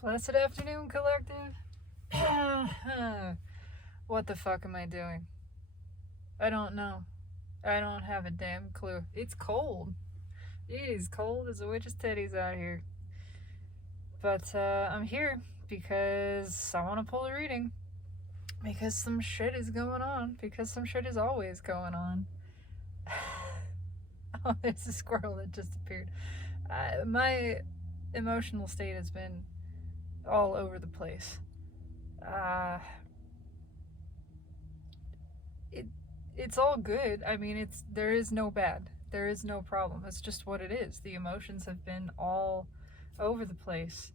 Blessed afternoon, collective. What the fuck am I doing? I don't know. I don't have a damn clue. It's cold. It is cold as a witch's titties out here. But I'm here because I want to pull a reading. Because some shit is going on. Because some shit is always going on. Oh, there's a squirrel that just appeared. My emotional state has been all over the place. It's all good. I mean, there is no bad. There is no problem. It's just what it is. The emotions have been all over the place.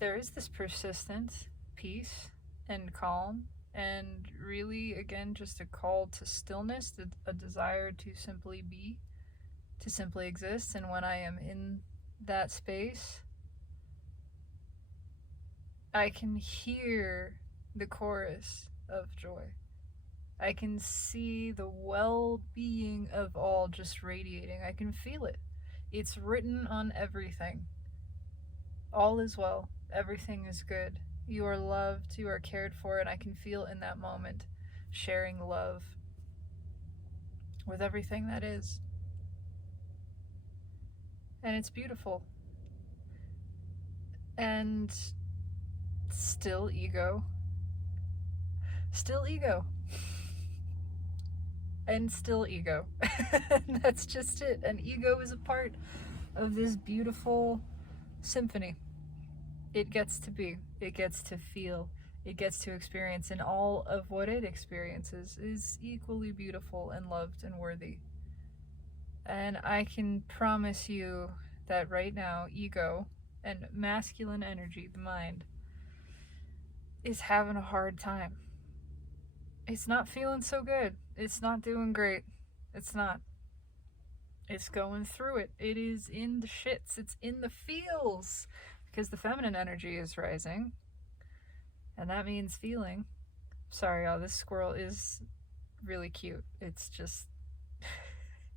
There is this persistent peace and calm, and really, again, just a call to stillness, a desire to simply be, to simply exist. And when I am in that space, I can hear the chorus of joy. I can see the well-being of all just radiating. I can feel it. It's written on everything. All is well. Everything is good. You are loved. You are cared for. And I can feel in that moment sharing love with everything that is. And it's beautiful. And still ego. Still ego. And still ego. That's just it. And ego is a part of this beautiful symphony. It gets to be, it gets to feel, it gets to experience, and all of what it experiences is equally beautiful and loved and worthy. And I can promise you that right now, ego and masculine energy, the mind, is having a hard time. It's not feeling so good. It's not doing great. It's not. It's going through it. It is in the shits. It's in the feels. Because the feminine energy is rising. And that means feeling. Sorry, y'all, this squirrel is really cute. It's just...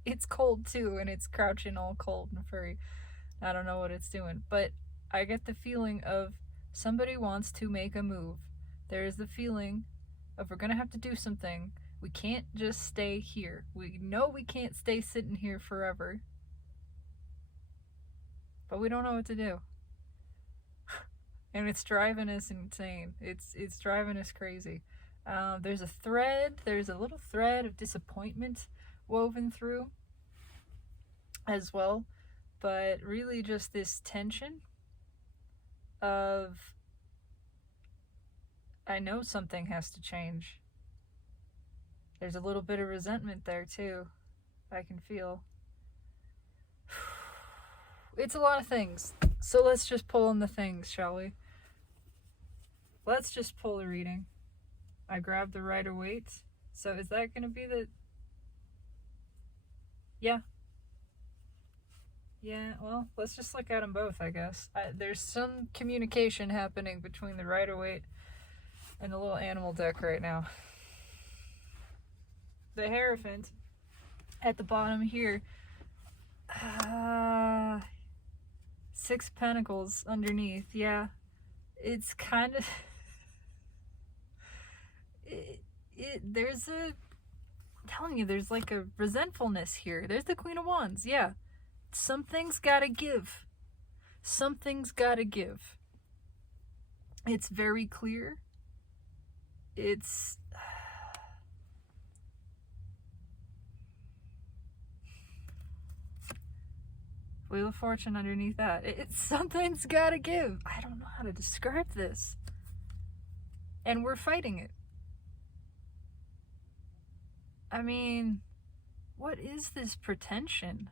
it's cold too, and it's crouching all cold and furry. I don't know what it's doing. But I get the feeling of somebody wants to make a move. There is the feeling of we're gonna have to do something. We can't just stay here. We know we can't stay sitting here forever. But we don't know what to do. And it's driving us insane. It's driving us crazy. There's a little thread of disappointment woven through as well. But really just this tension of, I know something has to change. There's a little bit of resentment there too. I can feel. It's a lot of things. So let's just pull in the things, shall we? Let's just pull a reading. I grabbed the Rider-Waite. So is that going to be the... Yeah. Yeah, well, let's just look at them both, I guess. There's some communication happening between the Rider-Waite and the little animal deck right now. The Hierophant at the bottom here. 6 Pentacles underneath. Yeah, it's kind of... there's a... I'm telling you, there's like a resentfulness here. There's the Queen of Wands. Yeah. Something's gotta give. Something's gotta give. It's very clear. It's... Wheel of Fortune underneath that. It's something's gotta give. I don't know how to describe this. And we're fighting it. I mean, what is this pretension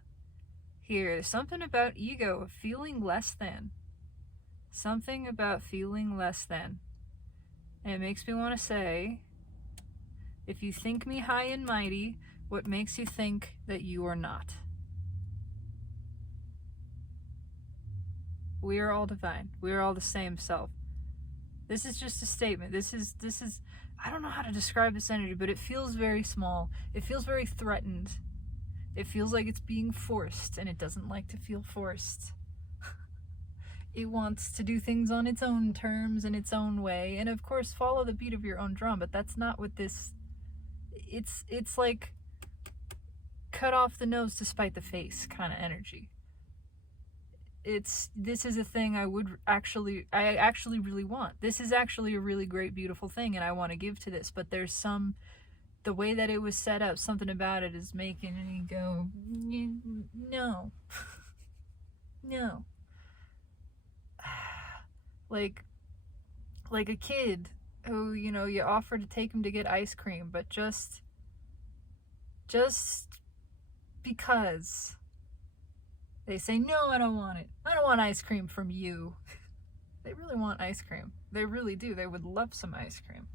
here? There's something about ego, of feeling less than. Something about feeling less than. And it makes me want to say, if you think me high and mighty, what makes you think that you are not? We are all divine. We are all the same self. This is just a statement. This is, I don't know how to describe this energy, but it feels very small. It feels very threatened. It feels like it's being forced, and it doesn't like to feel forced. It wants to do things on its own terms and its own way, and of course follow the beat of your own drum, but that's not what this... It's like cut off the nose to spite the face kind of energy. This is a thing I actually really want. This is actually a really great, beautiful thing, and I want to give to this, but there's the way that it was set up, something about it is making me go, no. No. Like a kid who, you offer to take him to get ice cream, but just because they say, no, I don't want it. I don't want ice cream from you. They really want ice cream. They really do. They would love some ice cream.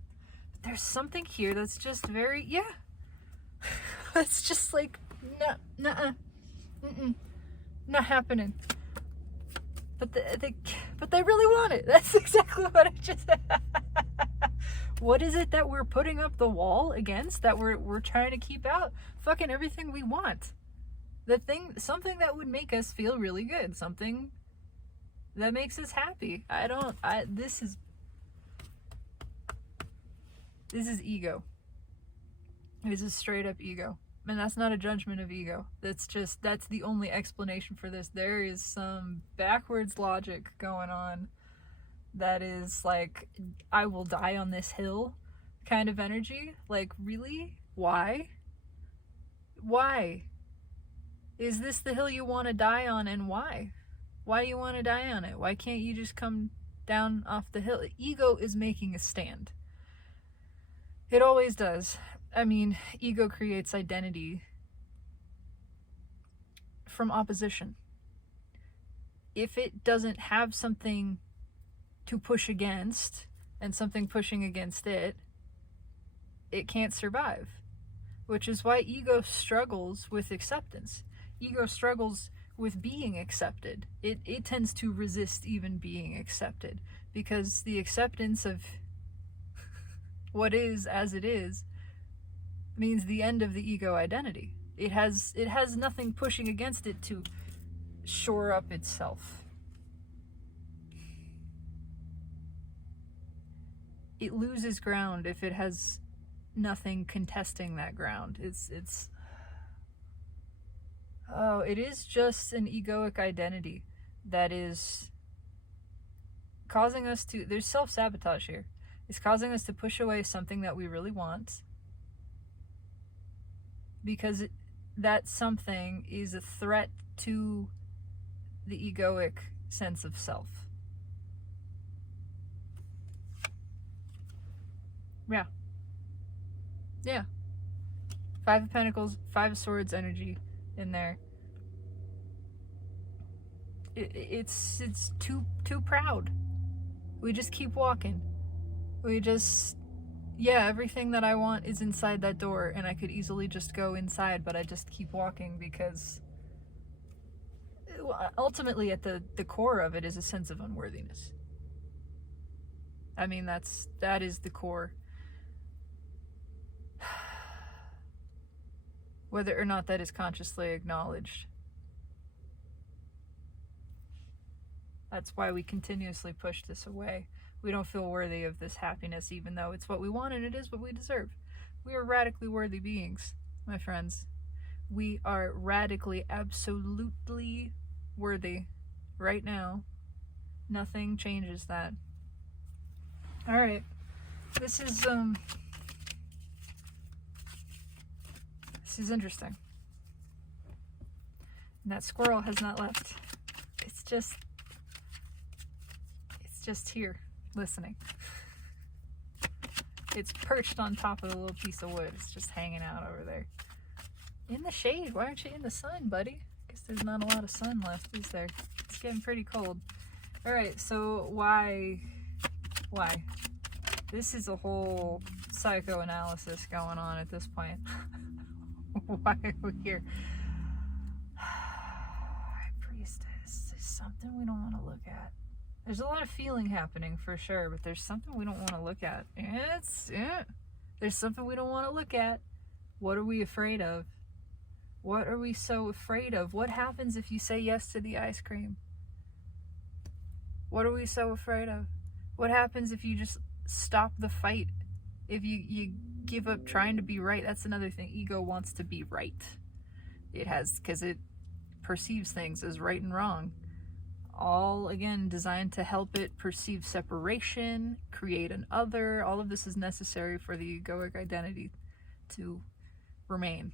But there's something here that's just very, it's just like, nuh-uh, not happening. But they really want it. That's exactly what I just said. What is it that we're putting up the wall against, that we're trying to keep out? Fucking everything we want. Something that would make us feel really good. Something that makes us happy. This is ego. This is straight up ego. And that's not a judgment of ego. That's the only explanation for this. There is some backwards logic going on that is like, I will die on this hill kind of energy. Like, really? Why? Why? Is this the hill you want to die on, and why? Why do you want to die on it? Why can't you just come down off the hill? Ego is making a stand. It always does. I mean, ego creates identity from opposition. If it doesn't have something to push against, and something pushing against it, it can't survive. Which is why ego struggles with acceptance. Ego struggles with being accepted. It tends to resist even being accepted, because the acceptance of what is as it is means the end of the ego identity. It has nothing pushing against it to shore up itself. It loses ground if it has nothing contesting that ground. It is just an egoic identity that is causing us to, there's self-sabotage here. It's causing us to push away something that we really want, because that something is a threat to the egoic sense of self. Yeah. Five of Pentacles, Five of Swords energy in there. It's too proud. We just keep walking. Everything that I want is inside that door, and I could easily just go inside, but I just keep walking because ultimately at the core of it is a sense of unworthiness. I mean, that is the core. Whether or not that is consciously acknowledged. That's why we continuously push this away. We don't feel worthy of this happiness, even though it's what we want and it is what we deserve. We are radically worthy beings, my friends. We are radically, absolutely worthy right now. Nothing changes that. Alright. This is interesting. And that squirrel has not left. It's just here, listening. It's perched on top of a little piece of wood. It's just hanging out over there. In the shade. Why aren't you in the sun, buddy? Guess there's not a lot of sun left, is there? It's getting pretty cold. Alright, so why? This is a whole psychoanalysis going on at this point. Why are we here? High Priestess. There's something we don't want to look at. There's a lot of feeling happening for sure, but there's something we don't want to look at. There's something we don't want to look at. What are we afraid of? What are we so afraid of? What happens if you say yes to the ice cream? What are we so afraid of? What happens if you just stop the fight? If you give up trying to be right? That's another thing. Ego wants to be right. It has, because it perceives things as right and wrong. All, again, designed to help it perceive separation, create an other. All of this is necessary for the egoic identity to remain.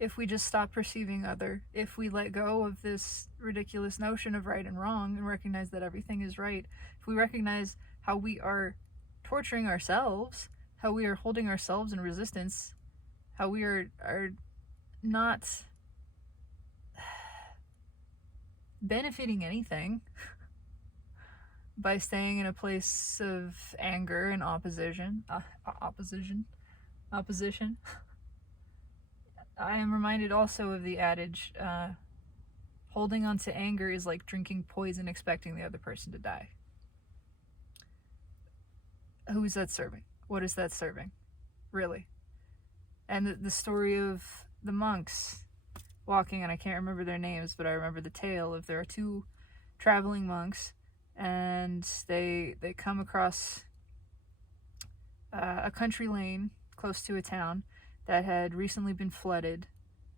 If we just stop perceiving other, if we let go of this ridiculous notion of right and wrong and recognize that everything is right, if we recognize how we are torturing ourselves, how we are holding ourselves in resistance, how we are not benefiting anything by staying in a place of anger and opposition. I am reminded also of the adage, holding on to anger is like drinking poison expecting the other person to die. Who is that serving? What is that serving? Really? And the story of the monks walking, and I can't remember their names, but I remember the tale of there are two traveling monks, and they come across a country lane close to a town that had recently been flooded,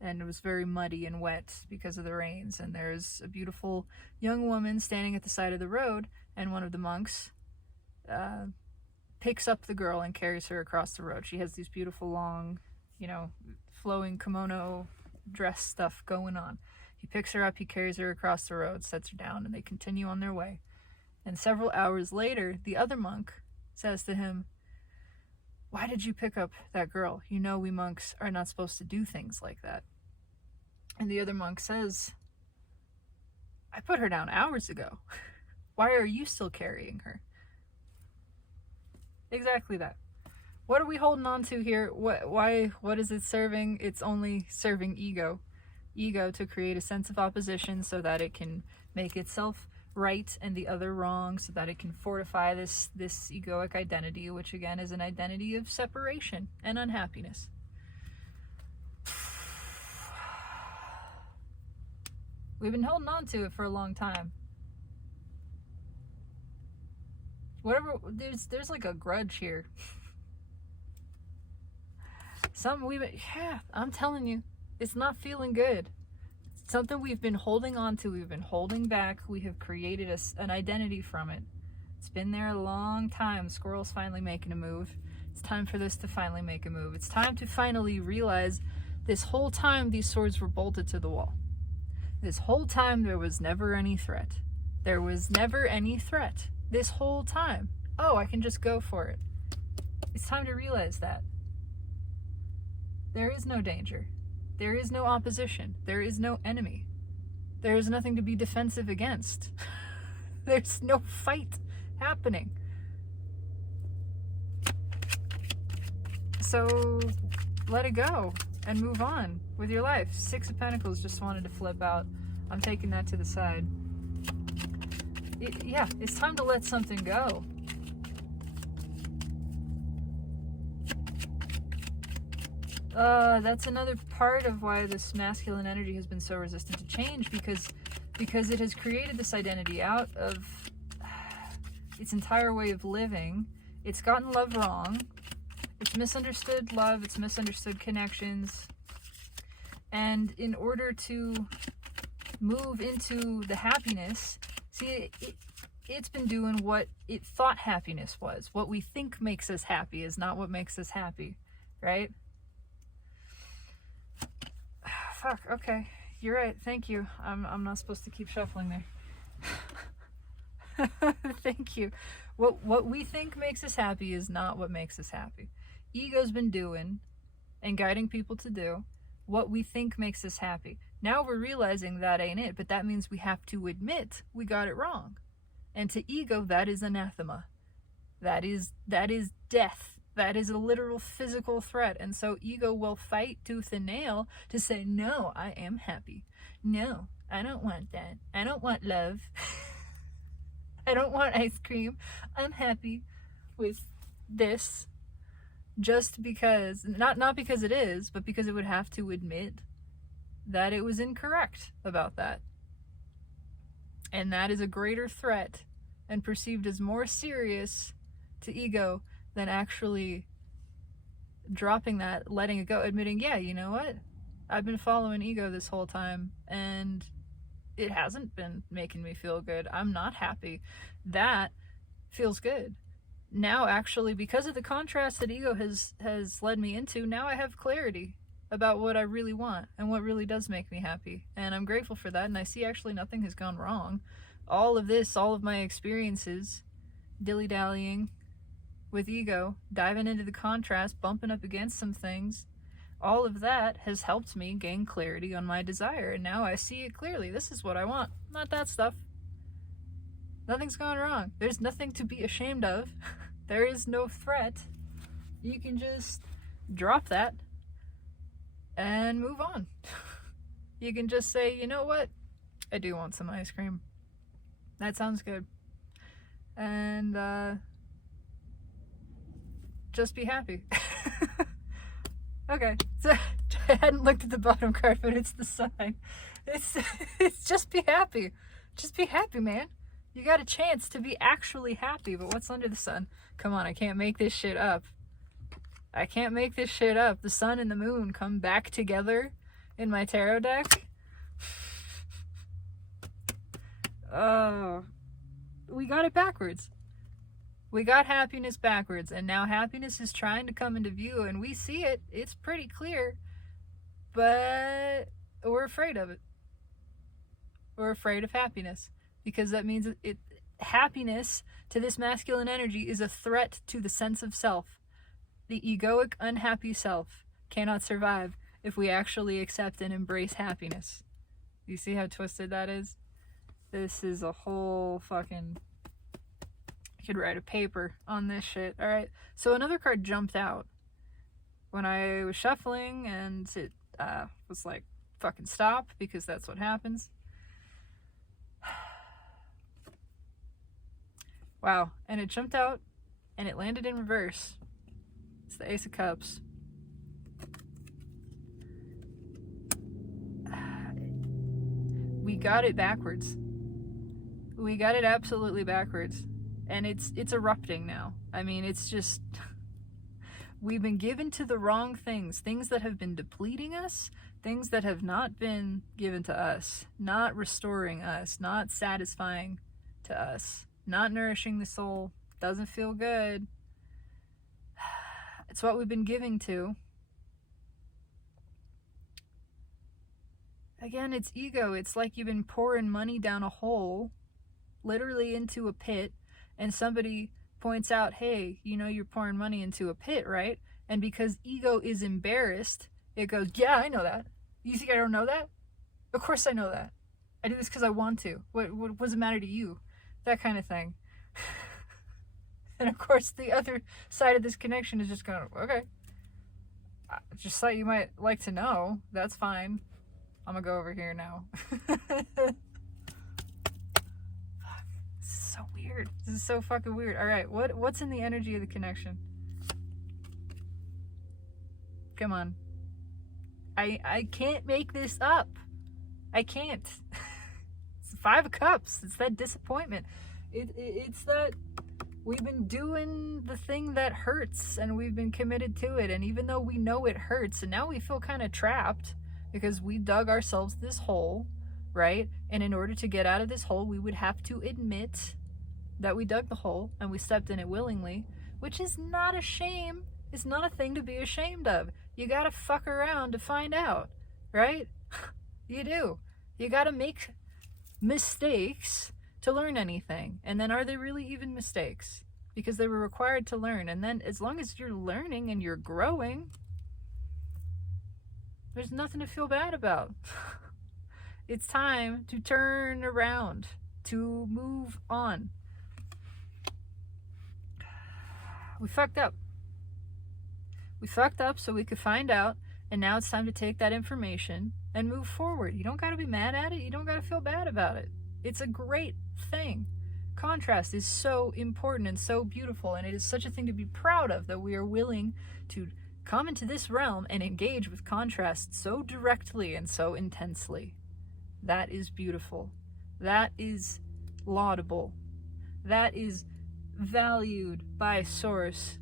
and it was very muddy and wet because of the rains. And there's a beautiful young woman standing at the side of the road, and one of the monks picks up the girl and carries her across the road. She has these beautiful long, flowing kimono dress stuff going on. He picks her up, he carries her across the road, sets her down, and they continue on their way. And several hours later, the other monk says to him, "Why did you pick up that girl? You know we monks are not supposed to do things like that." And the other monk says, "I put her down hours ago. Why are you still carrying her?" Exactly that. What are we holding on to here? What is it serving? It's only serving ego. Ego to create a sense of opposition so that it can make itself right and the other wrong, so that it can fortify this egoic identity, which again is an identity of separation and unhappiness. We've been holding on to it for a long time. There's like a grudge here. I'm telling you, it's not feeling good. Something we've been holding on to, we've been holding back, we have created an identity from it. It's been there a long time. Squirrel's finally making a move. It's time for this to finally make a move. It's time to finally realize this whole time these swords were bolted to the wall. This whole time there was never any threat. There was never any threat. This whole time. Oh, I can just go for it. It's time to realize that. There is no danger. There is no opposition. There is no enemy. There is nothing to be defensive against. There's no fight happening. So let it go and move on with your life. 6 of Pentacles just wanted to flip out. I'm taking that to the side. It's time to let something go. That's another part of why this masculine energy has been so resistant to change, because it has created this identity out of its entire way of living. It's gotten love wrong. It's misunderstood love. It's misunderstood connections. And in order to move into the happiness, see, it's been doing what it thought happiness was. What we think makes us happy is not what makes us happy, right? Fuck, okay. You're right, thank you. I'm not supposed to keep shuffling there. Thank you. What we think makes us happy is not what makes us happy. Ego's been doing and guiding people to do what we think makes us happy. Now we're realizing that ain't it, but that means we have to admit we got it wrong. And to ego, that is anathema. That is death. That is a literal physical threat. And so ego will fight tooth and nail to say, no, I am happy. No, I don't want that. I don't want love. I don't want ice cream. I'm happy with this. Just because, not because it is, but because it would have to admit that it was incorrect about that. And that is a greater threat and perceived as more serious to ego than actually dropping that, letting it go, admitting, yeah, you know what? I've been following ego this whole time and it hasn't been making me feel good. I'm not happy. That feels good. Now, actually, because of the contrast that ego has led me into, now I have clarity about what I really want and what really does make me happy. And I'm grateful for that, and I see actually nothing has gone wrong. All of this, all of my experiences, dilly-dallying with ego, diving into the contrast, bumping up against some things, all of that has helped me gain clarity on my desire, and now I see it clearly. This is what I want, not that stuff. Nothing's gone wrong. There's nothing to be ashamed of. There is no threat. You can just drop that and move on. You can just say, you know what? I do want some ice cream. That sounds good. And just be happy. Okay, so I hadn't looked at the bottom card, but it's the sign. It's just be happy. Just be happy, man. You got a chance to be actually happy, but what's under the sun? Come on, I can't make this shit up. I can't make this shit up. The sun and the moon come back together in my tarot deck. Oh, we got it backwards. We got happiness backwards, and now happiness is trying to come into view, and we see it. It's pretty clear, but we're afraid of it. We're afraid of happiness, because that means happiness to this masculine energy is a threat to the sense of self. The egoic, unhappy self cannot survive if we actually accept and embrace happiness. You see how twisted that is? This is a whole fucking... I could write a paper on this shit. Alright, so another card jumped out when I was shuffling, and it was like, fucking stop, because that's what happens. Wow, and it jumped out, and it landed in reverse. It's the Ace of Cups. We got it backwards. We got it absolutely backwards. And it's erupting now. I mean, it's just... We've been given to the wrong things. Things that have been depleting us. Things that have not been given to us. Not restoring us. Not satisfying to us. Not nourishing the soul. Doesn't feel good. It's what we've been giving to. Again, it's ego. It's like you've been pouring money down a hole, literally into a pit, and somebody points out, hey, you know you're pouring money into a pit, right? And because ego is embarrassed, it goes, yeah, I know that. You think I don't know that? Of course I know that. I do this because I want to. What does it matter to you? That kind of thing. And of course, the other side of this connection is just going, okay, I just thought you might like to know. That's fine. I'm gonna go over here now. So weird. This is so fucking weird. Alright, what's in the energy of the connection? Come on. I can't make this up. I can't. It's the Five of Cups. It's that disappointment. It's that we've been doing the thing that hurts, and we've been committed to it, and even though we know it hurts, and now we feel kind of trapped because we dug ourselves this hole, right? And in order to get out of this hole, we would have to admit that we dug the hole and we stepped in it willingly, which is not a shame. It's not a thing to be ashamed of. You gotta fuck around to find out, right? You do. You gotta make mistakes to learn anything. And then are they really even mistakes? Because they were required to learn. And then as long as you're learning and you're growing, there's nothing to feel bad about. It's time to turn around, to move on. We fucked up. We fucked up so we could find out, and now it's time to take that information and move forward. You don't gotta be mad at it. You don't gotta feel bad about it. It's a great thing. Contrast is so important and so beautiful, and it is such a thing to be proud of, that we are willing to come into this realm and engage with contrast so directly and so intensely. That is beautiful. That is laudable. That is valued by Source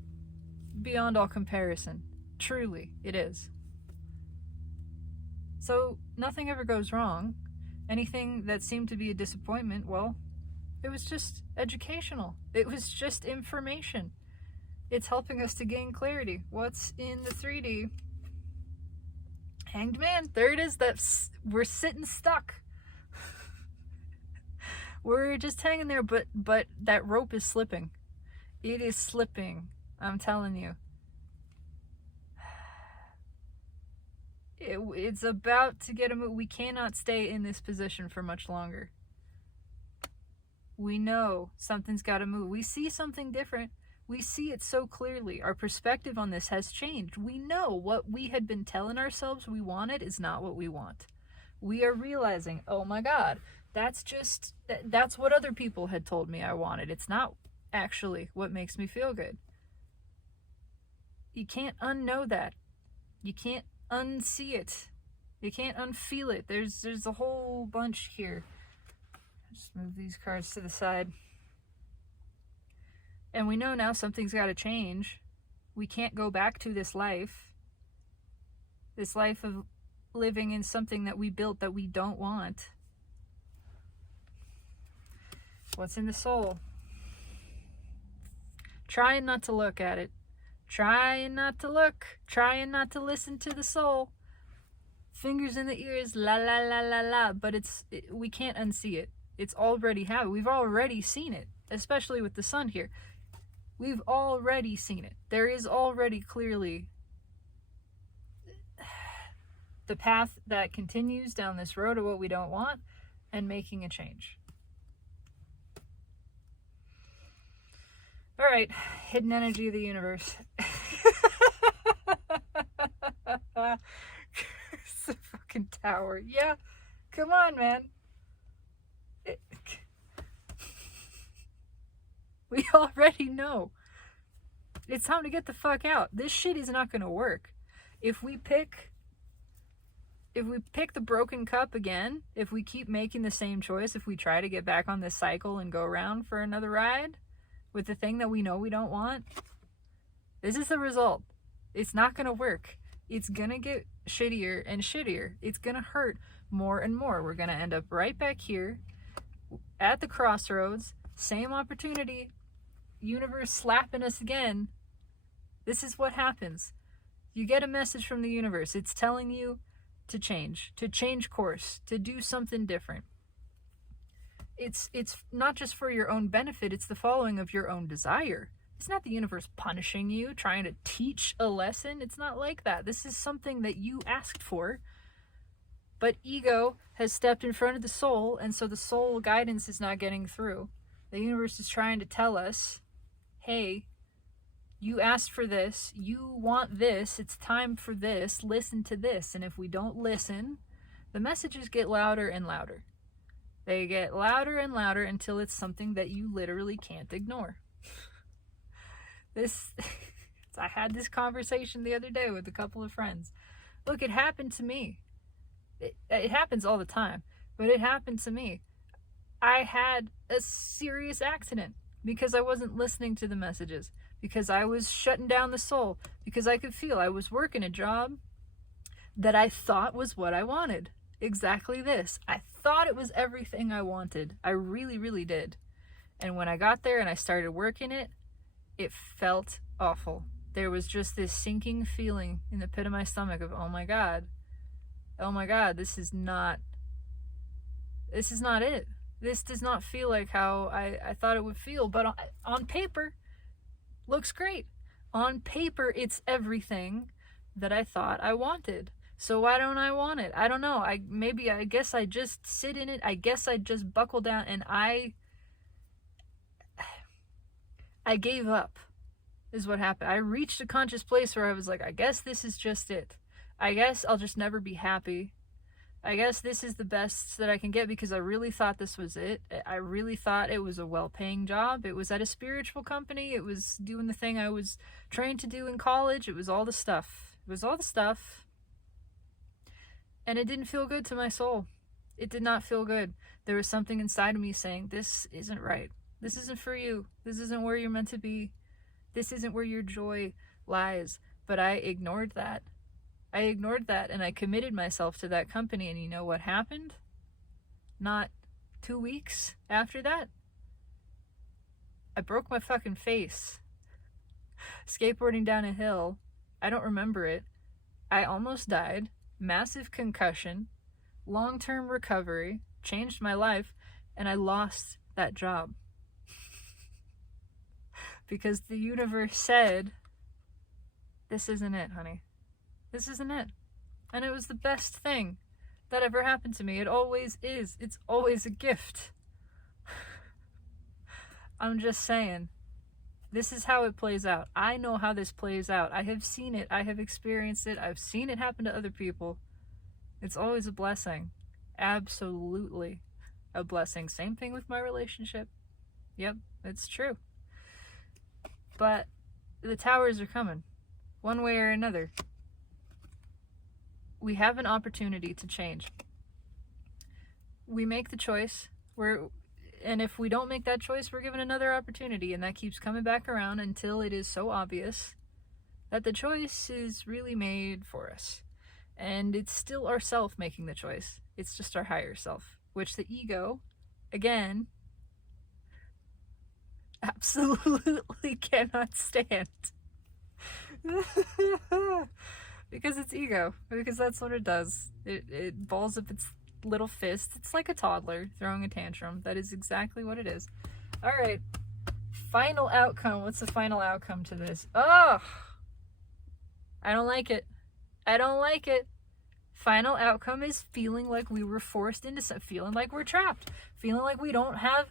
beyond all comparison. Truly, it is. So nothing ever goes wrong. Anything that seemed to be a disappointment, well, it was just educational. It was just information. It's helping us to gain clarity. What's in the 3D? Hanged man. There it is. We're sitting stuck. We're just hanging there, but that rope is slipping. It is slipping. I'm telling you. It's about to get a move. We cannot stay in this position for much longer. We know something's got to move. We see something different. We see it so clearly. Our perspective on this has changed. We know what we had been telling ourselves we wanted is not what we want. We are realizing, oh my God, that's what other people had told me I wanted. It's not actually what makes me feel good. You can't unknow that. You can't unsee it. You can't unfeel it. There's a whole bunch here. Just move these cards to the side. And we know now something's got to change. We can't go back to this life of living in something that we built that we don't want. What's in the soul? Trying not to look at it. Trying not to look. Trying not to listen to the soul. Fingers in the ears, la la la la la. But we can't unsee it. It's already happened. We've already seen it, especially with the sun here. We've already seen it. There is already clearly the path that continues down this road of what we don't want and making a change. All right, hidden energy of the universe. It's a fucking tower. Yeah, come on, man. We already know. It's time to get the fuck out. This shit is not going to work. If we pick the broken cup again, if we keep making the same choice, if we try to get back on this cycle and go around for another ride with the thing that we know we don't want, this is the result. It's not going to work. It's going to get shittier and shittier. It's going to hurt more and more. We're going to end up right back here at the crossroads. Same opportunity. Universe slapping us again. This is what happens. You get a message from the universe. It's telling you to change course, to do something different. It's not just for your own benefit, it's the following of your own desire. It's not the universe punishing you, trying to teach a lesson. It's not like that. This is something that you asked for, but ego has stepped in front of the soul, and so the soul guidance is not getting through. The universe is trying to tell us, hey, you asked for this, you want this, it's time for this, listen to this. And if we don't listen, the messages get louder and louder. They get louder and louder until it's something that you literally can't ignore. I had this conversation the other day with a couple of friends. Look, it happened to me. It happens all the time, but it happened to me. I had a serious accident because I wasn't listening to the messages, because I was shutting down the soul, because I could feel I was working a job that I thought was what I wanted. Exactly this. I thought it was everything I wanted. I really, really did. And when I got there and I started working it, it felt awful. There was just this sinking feeling in the pit of my stomach of, oh my God, this is not it. This does not feel like how I thought it would feel. But on paper, looks great. On paper, it's everything that I thought I wanted. So why don't I want it? I don't know. I guess I just sit in it. I guess I just buckle down, and I gave up is what happened. I reached a conscious place where I was like, I guess this is just it. I guess I'll just never be happy. I guess this is the best that I can get, because I really thought this was it. I really thought it was a well-paying job. It was at a spiritual company. It was doing the thing I was trained to do in college. It was all the stuff. And it didn't feel good to my soul. It did not feel good. There was something inside of me saying, this isn't right. This isn't for you. This isn't where you're meant to be. This isn't where your joy lies. But I ignored that. I ignored that, and I committed myself to that company. And you know what happened? Not 2 weeks after that, I broke my fucking face skateboarding down a hill. I don't remember it. I almost died. Massive concussion. Long-term recovery. Changed my life. And I lost that job. Because the universe said, this isn't it, honey. This isn't it. And it was the best thing that ever happened to me. It always is. It's always a gift. I'm just saying, this is how it plays out. I know how this plays out. I have seen it. I have experienced it. I've seen it happen to other people. It's always a blessing. Absolutely a blessing. Same thing with my relationship. Yep, it's true. But the towers are coming, one way or another. We have an opportunity to change. We make the choice. And if we don't make that choice, we're given another opportunity, and that keeps coming back around until it is so obvious that the choice is really made for us. And it's still ourself making the choice. It's just our higher self, which the ego, again, absolutely cannot stand. Because it's ego. Because that's what it does. It balls up its little fist. It's like a toddler throwing a tantrum. That is exactly what it is. Alright. Final outcome. What's the final outcome to this? Oh! I don't like it. I don't like it. Final outcome is feeling like we were forced into something. Feeling like we're trapped. Feeling like we don't have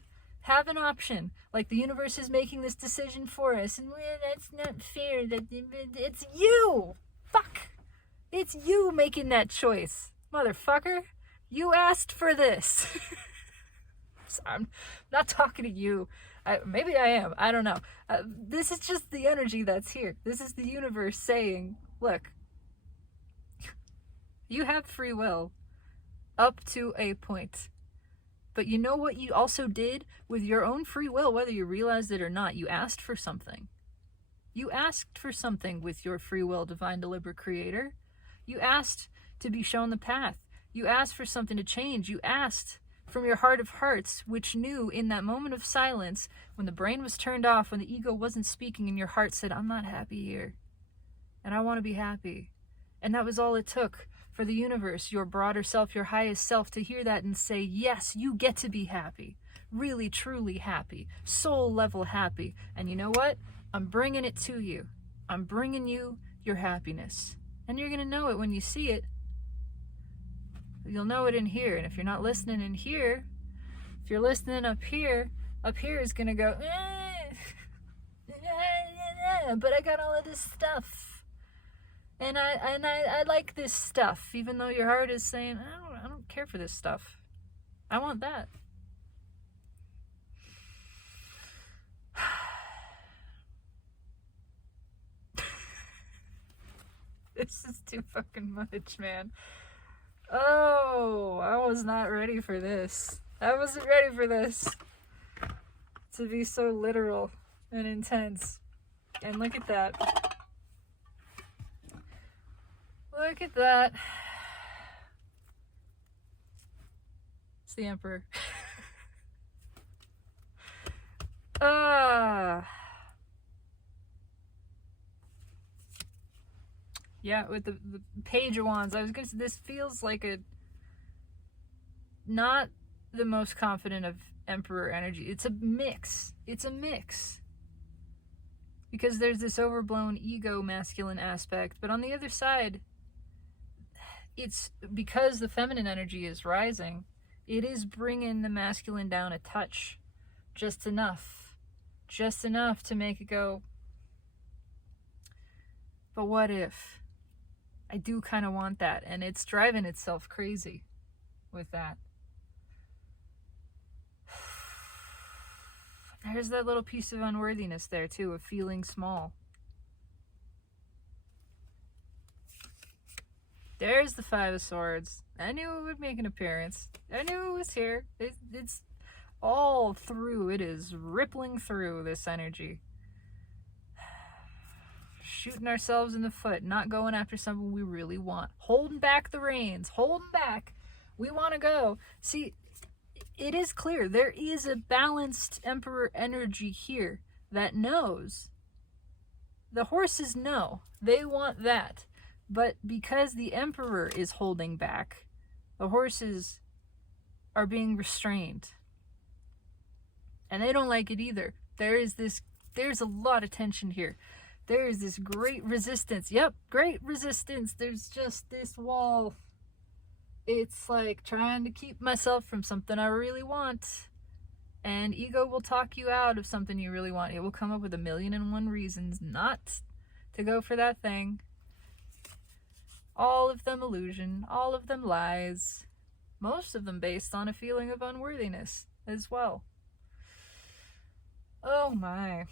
an option. Like the universe is making this decision for us. And that's not fair. It's you! Fuck! It's you making that choice. Motherfucker. You asked for this. So I'm not talking to you. Maybe I am. I don't know. This is just the energy that's here. This is the universe saying, look, you have free will up to a point. But you know what you also did with your own free will, whether you realized it or not? You asked for something. You asked for something with your free will, divine deliberate creator. You asked to be shown the path. You asked for something to change. You asked from your heart of hearts, which knew in that moment of silence, when the brain was turned off, when the ego wasn't speaking, and your heart said, I'm not happy here. And I want to be happy. And that was all it took for the universe, your broader self, your highest self, to hear that and say, yes, you get to be happy. Really, truly happy. Soul level happy. And you know what? I'm bringing it to you. I'm bringing you your happiness. And you're going to know it when you see it. You'll know it in here. And if you're not listening in here, if you're listening up here is going to go, but I got all of this stuff. And I like this stuff, even though your heart is saying, I don't care for this stuff. I want that. This is too fucking much, man. Oh, I was not ready for this. I wasn't ready for this. To be so literal and intense. And look at that. Look at that. It's the Emperor. Yeah, with the Page of Wands, I was gonna say, this feels like not the most confident of Emperor energy. It's a mix. It's a mix. Because there's this overblown ego masculine aspect, but on the other side, it's because the feminine energy is rising, it is bringing the masculine down a touch. Just enough. Just enough to make it go, but what if? I do kind of want that, and it's driving itself crazy with that. There's that little piece of unworthiness there too, of feeling small. There's the Five of Swords. I knew it would make an appearance. I knew it was here. It's all through. It is rippling through this energy. Shooting ourselves in the foot, not going after something we really want. Holding back the reins. Holding back. We want to go. See, it is clear. There is a balanced Emperor energy here that knows. The horses know. They want that. But because the Emperor is holding back, the horses are being restrained. And they don't like it either. There's a lot of tension here. There is this great resistance. Yep, great resistance. There's just this wall. It's like trying to keep myself from something I really want. And ego will talk you out of something you really want. It will come up with 1,000,001 reasons not to go for that thing. All of them illusion, all of them lies. Most of them based on a feeling of unworthiness as well. Oh my.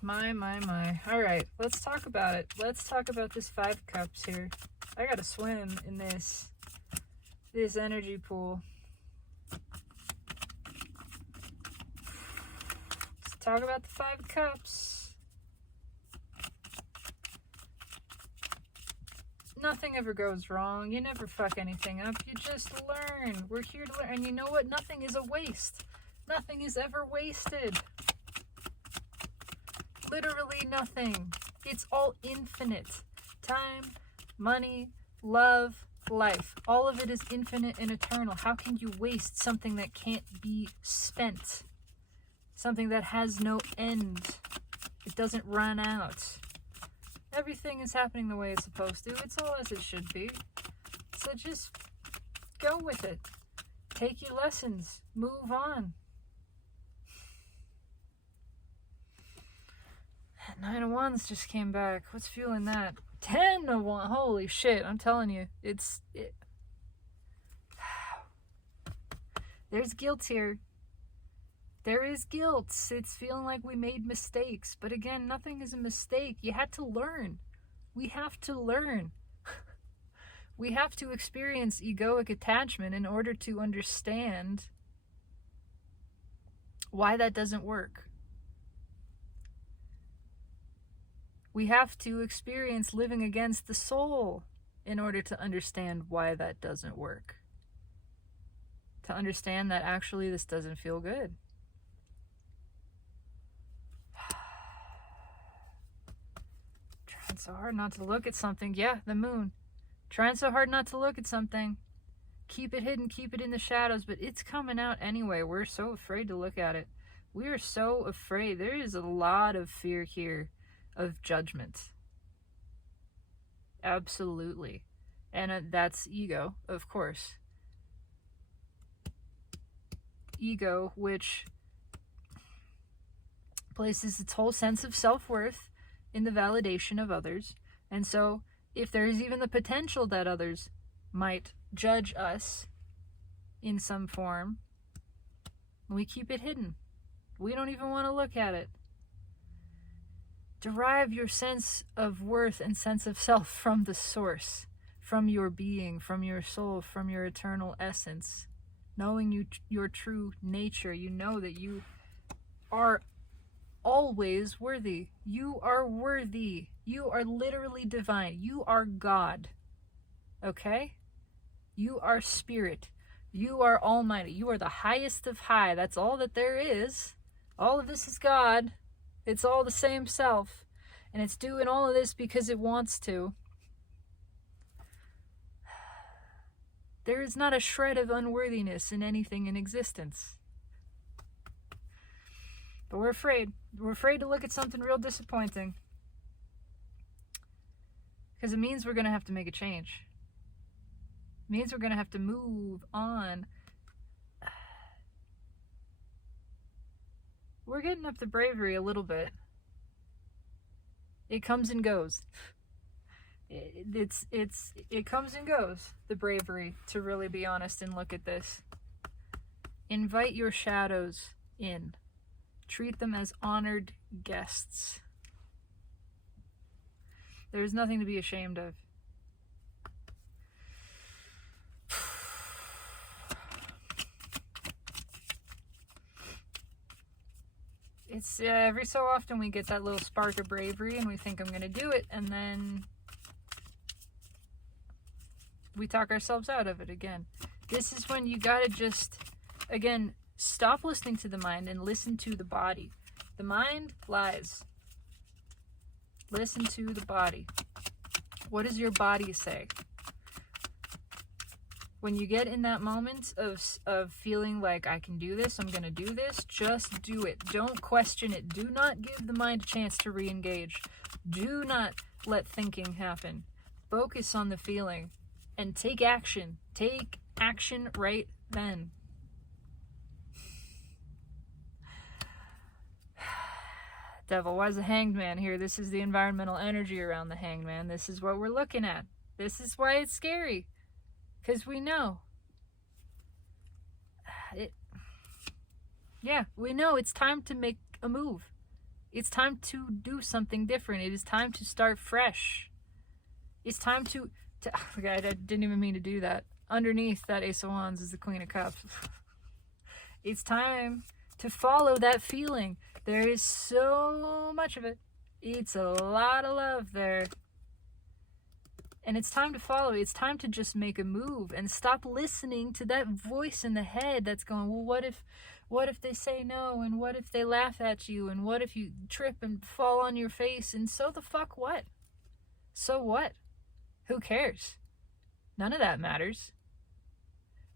My. Alright, let's talk about it. Let's talk about this 5 cups here. I gotta swim in this energy pool. Let's talk about the 5 cups. Nothing ever goes wrong. You never fuck anything up. You just learn. We're here to learn. And you know what? Nothing is a waste. Nothing is ever wasted. Literally nothing. It's all infinite. Time, money, love, life. All of it is infinite and eternal. How can you waste something that can't be spent? Something that has no end. It doesn't run out. Everything is happening the way it's supposed to. It's all as it should be. So just go with it. Take your lessons. Move on. 9 of Wands just came back. What's fueling that? 10 of Wands. Holy shit. I'm telling you. There's guilt here. There is guilt. It's feeling like we made mistakes. But again, nothing is a mistake. You had to learn. We have to learn. We have to experience egoic attachment in order to understand why that doesn't work. We have to experience living against the soul in order to understand why that doesn't work. To understand that actually this doesn't feel good. Trying so hard not to look at something. Yeah, the moon. Trying so hard not to look at something. Keep it hidden, keep it in the shadows, but it's coming out anyway. We're so afraid to look at it. We are so afraid. There is a lot of fear here of judgment. Absolutely. And that's ego, of course. Ego, which places its whole sense of self-worth in the validation of others. And so, if there is even the potential that others might judge us in some form, we keep it hidden. We don't even want to look at it. Derive your sense of worth and sense of self from the source, from your being, from your soul, from your eternal essence. Knowing your true nature, you know that you are always worthy. You are worthy. You are literally divine. You are God. Okay? You are spirit. You are almighty. You are the highest of high. That's all that there is. All of this is God. It's all the same self. And it's doing all of this because it wants to. There is not a shred of unworthiness in anything in existence. But we're afraid. We're afraid to look at something real disappointing. Because it means we're going to have to make a change. It means we're going to have to move on. We're getting up to bravery a little bit. It comes and goes. It comes and goes, the bravery, to really be honest and look at this. Invite your shadows in. Treat them as honored guests. There is nothing to be ashamed of. It's every so often we get that little spark of bravery and we think I'm going to do it, and then we talk ourselves out of it again. This is when you got to just, again, stop listening to the mind and listen to the body. The mind lies. Listen to the body. What does your body say? When you get in that moment of feeling like, I can do this, I'm going to do this, just do it. Don't question it. Do not give the mind a chance to re-engage. Do not let thinking happen. Focus on the feeling and take action. Take action right then. Devil, why is the Hanged Man here? This is the environmental energy around the Hanged Man. This is what we're looking at. This is why it's scary. Because we know. We know it's time to make a move. It's time to do something different. It is time to start fresh. It's time to I didn't even mean to do that. Underneath that Ace of Wands is the Queen of Cups. It's time to follow that feeling. There is so much of it. It's a lot of love there. And it's time to follow. It's time to just make a move and stop listening to that voice in the head that's going, well, what if they say no? And what if they laugh at you? And what if you trip and fall on your face? And so the fuck what? So what? Who cares? None of that matters.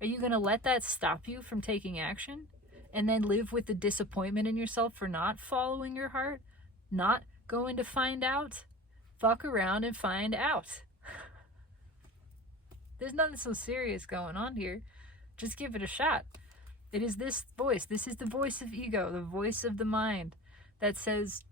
Are you going to let that stop you from taking action? And then live with the disappointment in yourself for not following your heart? Not going to find out? Fuck around and find out. There's nothing so serious going on here. Just give it a shot. It is this voice. This is the voice of ego, the voice of the mind that says,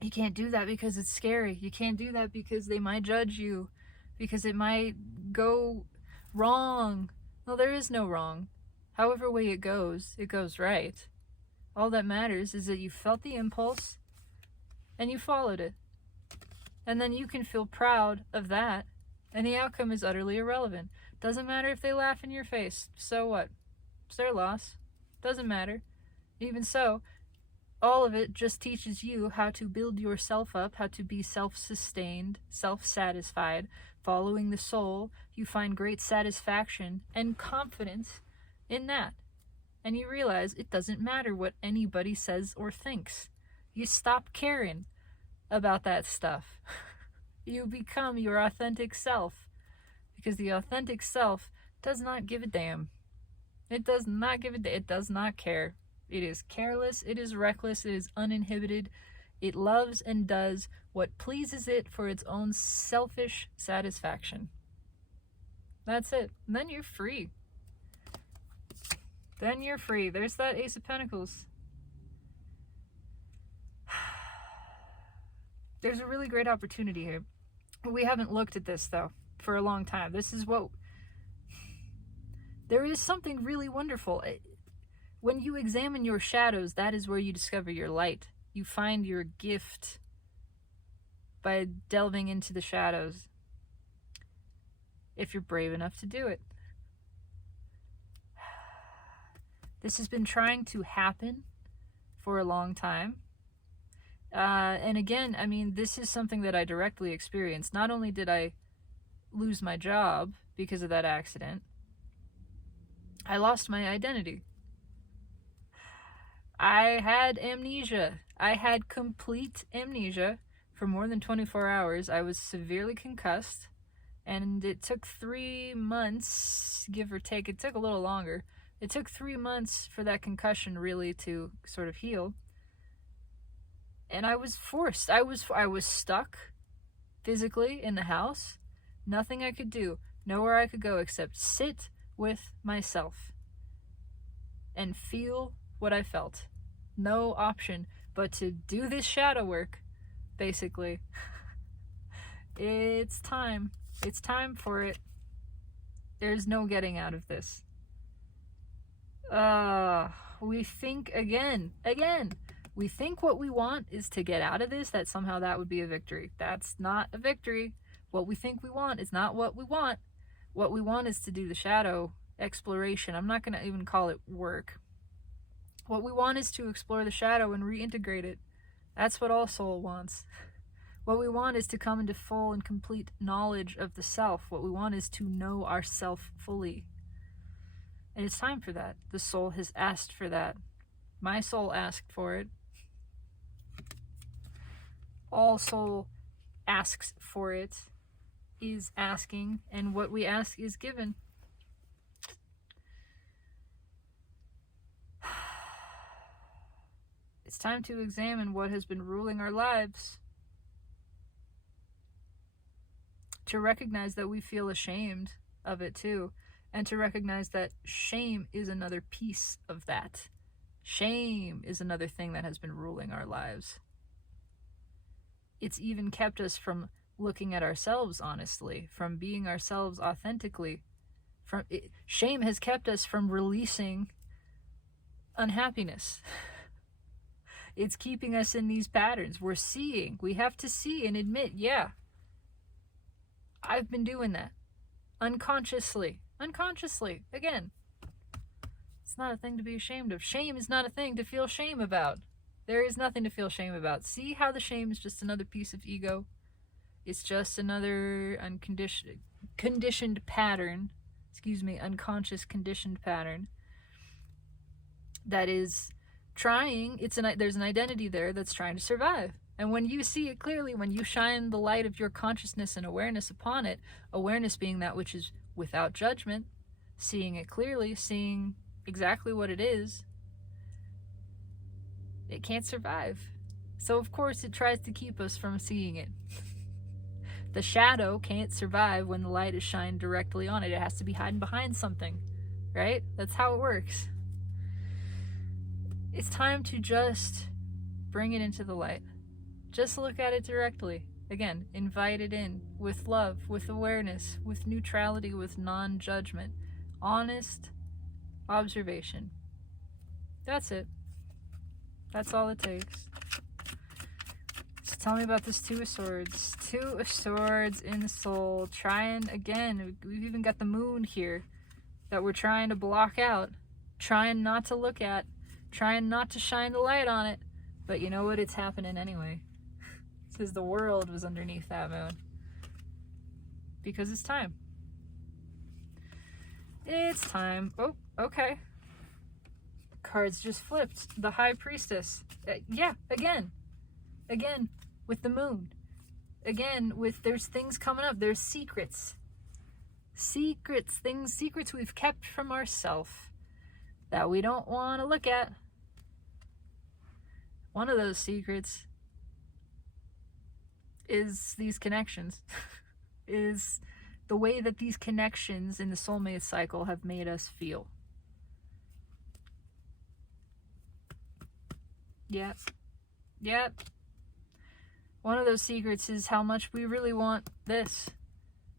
you can't do that because it's scary. You can't do that because they might judge you, because it might go wrong. Well, there is no wrong. However way it goes right. All that matters is that you felt the impulse and you followed it. And then you can feel proud of that. And the outcome is utterly irrelevant. Doesn't matter if they laugh in your face. So what? It's their loss. Doesn't matter. Even so, all of it just teaches you how to build yourself up, how to be self-sustained, self-satisfied. Following the soul, you find great satisfaction and confidence in that. And you realize it doesn't matter what anybody says or thinks. You stop caring about that stuff. You become your authentic self, because the authentic self does not give a damn. It does not give a damn. It does not care. It is careless. It is reckless. It is uninhibited. It loves and does what pleases it for its own selfish satisfaction. That's it. And then you're free. Then you're free. There's that Ace of Pentacles. There's a really great opportunity here. We haven't looked at this, though, for a long time. This is what... There is something really wonderful. When you examine your shadows, that is where you discover your light. You find your gift by delving into the shadows. If you're brave enough to do it. This has been trying to happen for a long time. And again, I mean, this is something that I directly experienced. Not only did I lose my job because of that accident, I lost my identity. I had amnesia. I had complete amnesia for more than 24 hours. I was severely concussed, and it took 3 months, give or take. It took a little longer. It took 3 months for that concussion really to sort of heal. And I was forced. I was stuck physically in the house. Nothing I could do. Nowhere I could go except sit with myself and feel what I felt. No option but to do this shadow work, basically. It's time. It's time for it. There's no getting out of this. We think again. We think what we want is to get out of this, that somehow that would be a victory. That's not a victory. What we think we want is not what we want. What we want is to do the shadow exploration. I'm not going to even call it work. What we want is to explore the shadow and reintegrate it. That's what all soul wants. What we want is to come into full and complete knowledge of the self. What we want is to know ourself fully. And it's time for that. The soul has asked for that. My soul asked for it. All soul asks for it, is asking, and what we ask is given. It's time to examine what has been ruling our lives. To recognize that we feel ashamed of it too. And to recognize that shame is another piece of that. Shame is another thing that has been ruling our lives. It's even kept us from looking at ourselves honestly, from being ourselves authentically. Shame has kept us from releasing unhappiness. It's keeping us in these patterns. We have to see and admit, yeah, I've been doing that. Unconsciously, again. It's not a thing to be ashamed of. Shame is not a thing to feel shame about. There is nothing to feel shame about. See how the shame is just another piece of ego? It's just another conditioned pattern, unconscious conditioned pattern that is trying, there's an identity there that's trying to survive. And when you see it clearly, when you shine the light of your consciousness and awareness upon it, awareness being that which is without judgment, seeing it clearly, seeing exactly what it is, it can't survive. So of course it tries to keep us from seeing it. The shadow can't survive when the light is shined directly on it. It has to be hiding behind something, right? That's how it works. It's time to just bring it into the light. Just look at it directly. Again, invite it in with love, with awareness, with neutrality, with non-judgment. Honest observation. That's it. That's all it takes. So tell me about this Two of Swords. Two of Swords in the soul. Trying, again, we've even got the moon here that we're trying to block out. Trying not to look at. Trying not to shine the light on it. But you know what? It's happening anyway. Because the world was underneath that moon. Because it's time. It's time. Oh, okay. Cards just flipped. The High Priestess. Yeah, again. Again, with the moon. Again, there's things coming up. There's secrets. Secrets we've kept from ourselves that we don't want to look at. One of those secrets is these connections. Is the way that these connections in the soulmate cycle have made us feel. Yep. One of those secrets is how much we really want this.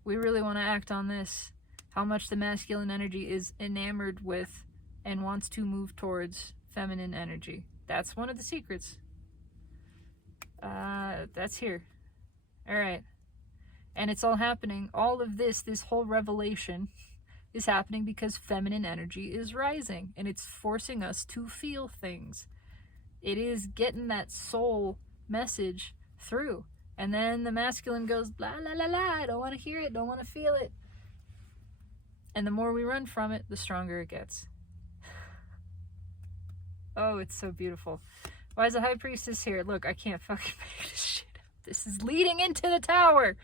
We really want to act on this. How much the masculine energy is enamored with and wants to move towards feminine energy. That's one of the secrets. That's here. Alright. And it's all happening. All of this whole revelation is happening because feminine energy is rising. And it's forcing us to feel things. It is getting that soul message through. And then the masculine goes, la la la la, I don't want to hear it, don't want to feel it. And the more we run from it, the stronger it gets. Oh, it's so beautiful. Why is the High Priestess here? Look, I can't fucking make this shit up. This is leading into the tower.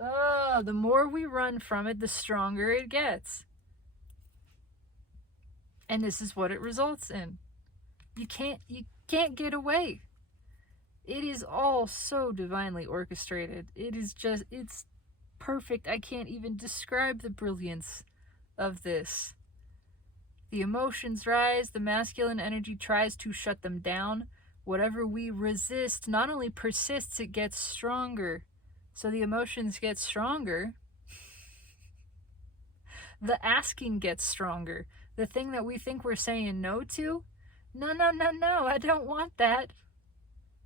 Oh, the more we run from it, the stronger it gets. And this is what it results in. You can't get away. It is all so divinely orchestrated. It's perfect. I can't even describe the brilliance of this. The emotions rise, the masculine energy tries to shut them down. Whatever we resist not only persists, it gets stronger. So the emotions get stronger. The asking gets stronger. The thing that we think we're saying no to, no, I don't want that.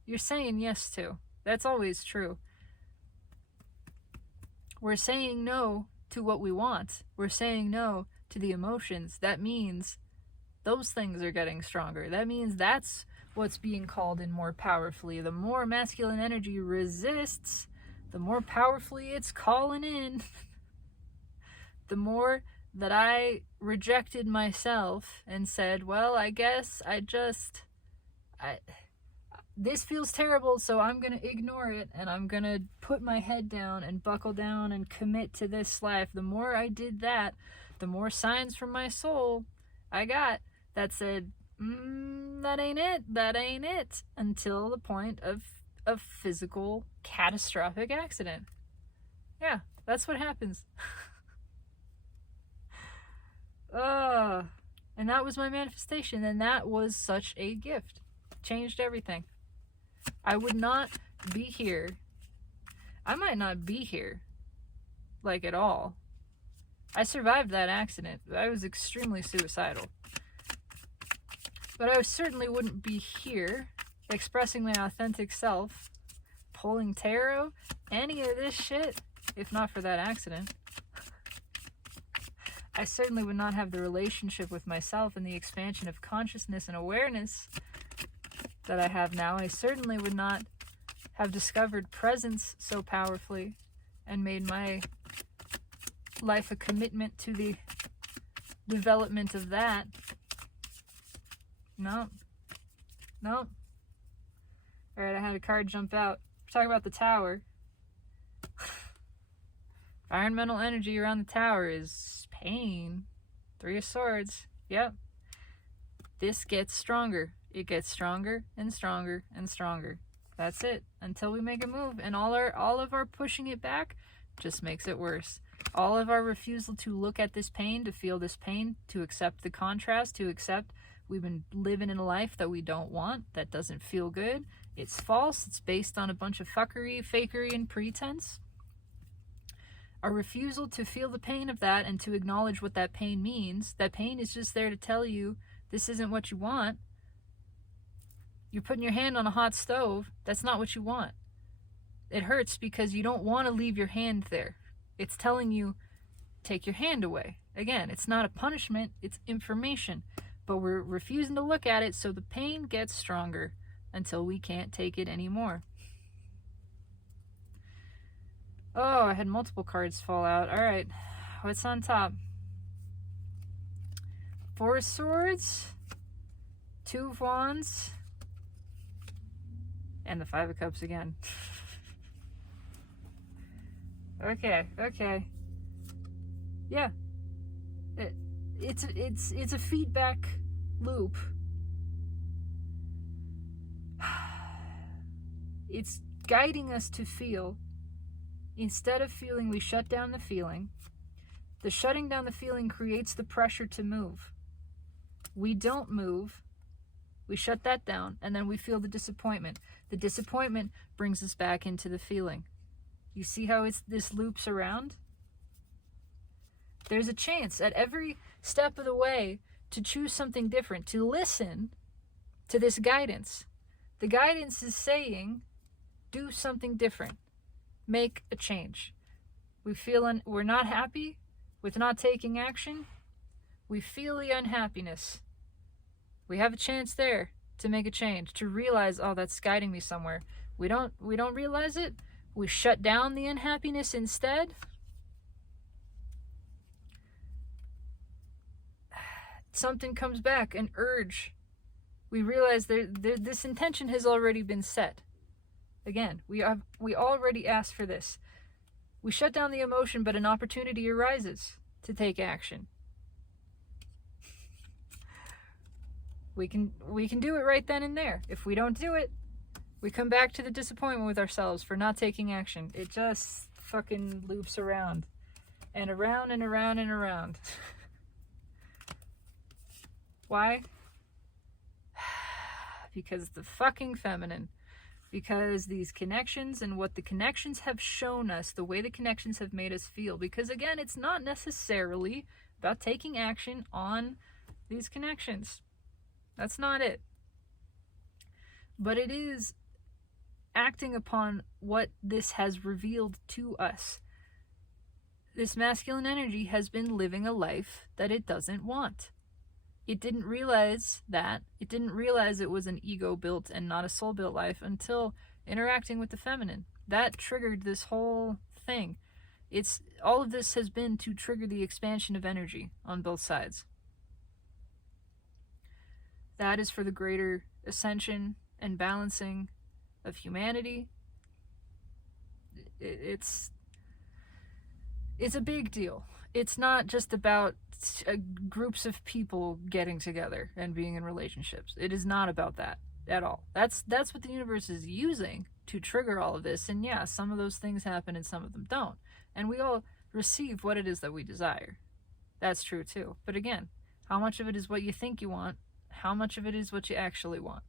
You're saying yes to. That's always true. We're saying no to what we want. We're saying no to the emotions, that means those things are getting stronger. That means that's what's being called in more powerfully. The more masculine energy resists, the more powerfully it's calling in. The more that I rejected myself and said, well, I guess this feels terrible, so I'm going to ignore it, and I'm going to put my head down and buckle down and commit to this life. The more I did that, the more signs from my soul I got that said, that ain't it, until the point of a physical, catastrophic accident. Yeah, that's what happens. And that was my manifestation, and that was such a gift. Changed everything. I would not be here. I might not be here, like, at all. I survived that accident. I was extremely suicidal. But I certainly wouldn't be here, expressing my authentic self, pulling tarot, any of this shit, if not for that accident. I certainly would not have the relationship with myself and the expansion of consciousness and awareness that I have now. I certainly would not have discovered presence so powerfully and made my life a commitment to the development of that. No. Alright, I had a card jump out. We're talking about the tower. Environmental energy around the tower is pain. 3 of Swords. Yep. This gets stronger. It gets stronger and stronger and stronger. That's it. Until we make a move. And all of our pushing it back just makes it worse. All of our refusal to look at this pain, to feel this pain, to accept the contrast, to accept we've been living in a life that we don't want, that doesn't feel good. It's false. It's based on a bunch of fuckery, fakery, and pretense. Our refusal to feel the pain of that and to acknowledge what that pain means. That pain is just there to tell you this isn't what you want. You're putting your hand on a hot stove. That's not what you want. It hurts because you don't want to leave your hand there. It's telling you, take your hand away. Again, it's not a punishment, it's information. But we're refusing to look at it, so the pain gets stronger until we can't take it anymore. Oh, I had multiple cards fall out. Alright, what's on top? 4 of Swords, 2 of Wands, and the 5 of Cups again. Okay. Yeah. It's a feedback loop. It's guiding us to feel. Instead of feeling, we shut down the feeling. The shutting down the feeling creates the pressure to move. We don't move. We shut that down, and then we feel the disappointment. The disappointment brings us back into the feeling. You see how this loops around? There's a chance at every step of the way to choose something different, to listen to this guidance. The guidance is saying, do something different. Make a change. We're not happy with not taking action. We feel the unhappiness. We have a chance there to make a change, to realize, oh, that's guiding me somewhere. We don't realize it. We shut down the unhappiness instead. Something comes back, an urge. We realize this intention has already been set. Again, we already asked for this. We shut down the emotion, but an opportunity arises to take action. We can do it right then and there. If we don't do it, we come back to the disappointment with ourselves for not taking action. It just fucking loops around. And around and around and around. Why? Because the fucking feminine. Because these connections and what the connections have shown us, the way the connections have made us feel. Because again, it's not necessarily about taking action on these connections. That's not it. But it is acting upon what this has revealed to us. this masculine energy has been living a life that it doesn't want. It didn't realize that. It didn't realize it was an ego-built and not a soul-built life until interacting with the feminine. That triggered this whole thing. All of this has been to trigger the expansion of energy on both sides. That is for the greater ascension and balancing of humanity. It's a big deal. It's not just about groups of people getting together and being in relationships. It is not about that at all. That's what the universe is using to trigger all of this. And yeah, some of those things happen and some of them don't. And we all receive what it is that we desire. That's true too. But again, how much of it is what you think you want? How much of it is what you actually want?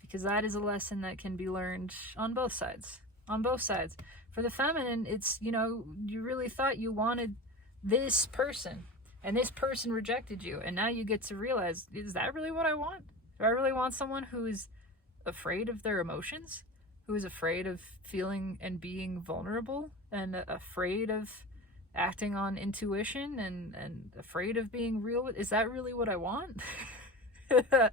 Because that is a lesson that can be learned on both sides. On both sides. For the feminine, it's, you really thought you wanted this person, and this person rejected you, and now you get to realize, is that really what I want? Do I really want someone who is afraid of their emotions? Who is afraid of feeling and being vulnerable, and afraid of acting on intuition, and afraid of being real? Is that really what I want? I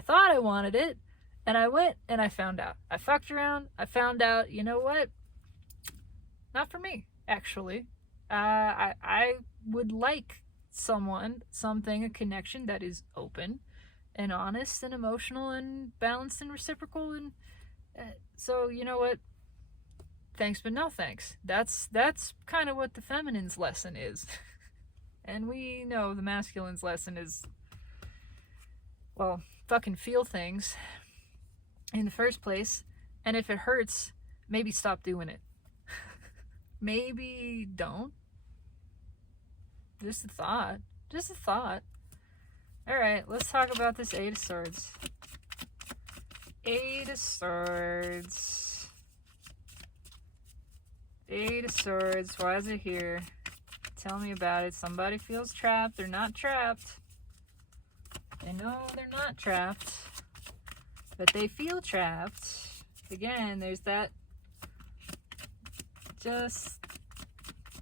thought I wanted it. And I went and I found out. I fucked around. I found out, you know what? Not for me, actually. I would like something, a connection that is open and honest and emotional and balanced and reciprocal. And so, you know what? Thanks, but no thanks. That's kind of what the feminine's lesson is. And we know the masculine's lesson is, well, fucking feel things in the first place, and if it hurts, maybe stop doing it. Maybe don't. Just a thought. Just a thought. Alright, let's talk about this Eight of Swords. Eight of Swords. Eight of Swords. Why is it here? Tell me about it. Somebody feels trapped. They're not trapped. They know they're not trapped, but they feel trapped. Again, there's that just